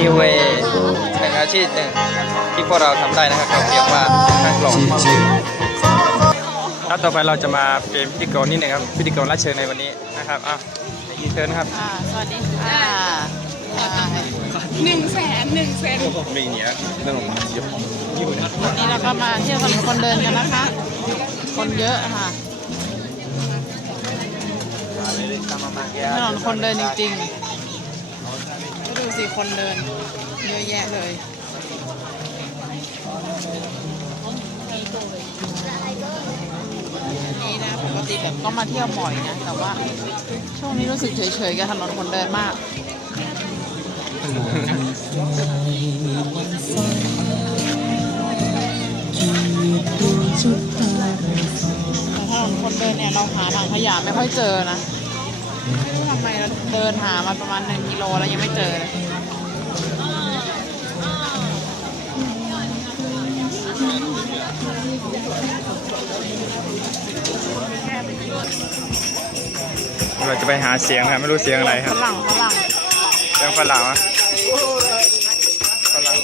ที่หนึ่งที่พวกเราทำได้นะครับเขาเรียกว่าข้างกล่องแล้วต่อไปเราจะมาเป็นพิธีกรนิดหนึ่งครับพิธีกรรับเชิญในวันนี้นะครับอะอีเชิญครับอ่าสวัสดีค่ะอ่าหนึ่งแสนหนึ่งแสนมีเนี้ยเรื่องของมันเยอะวันนี้เราก็มาเที่ยวถนนคนเดินกันนะคะ คนเยอะค่ะถนนคนเดินจริงๆก็ดู สิคนเดิน เยอะแยะเลยนี่นะปกติแบบก็มาเที่ยวบ่อยนะ แต่ว่า ช่วงนี้รู้สึกเฉยๆกับถนนคนเดินมากแต่ถนนคนเดินเนี่ยเราหาถังขยะไม่ค่อยเจอนะ ไม่รู้ทำไมเราเดินหามาประมาณหนึ่งกิโลแล้วยังไม่เจอเลยเราจะไปหาเสียงครับไม่รู้เสียงอะไรคฝรับรั่งฝรั่งเสียงฝรั่งอะฝรั่ง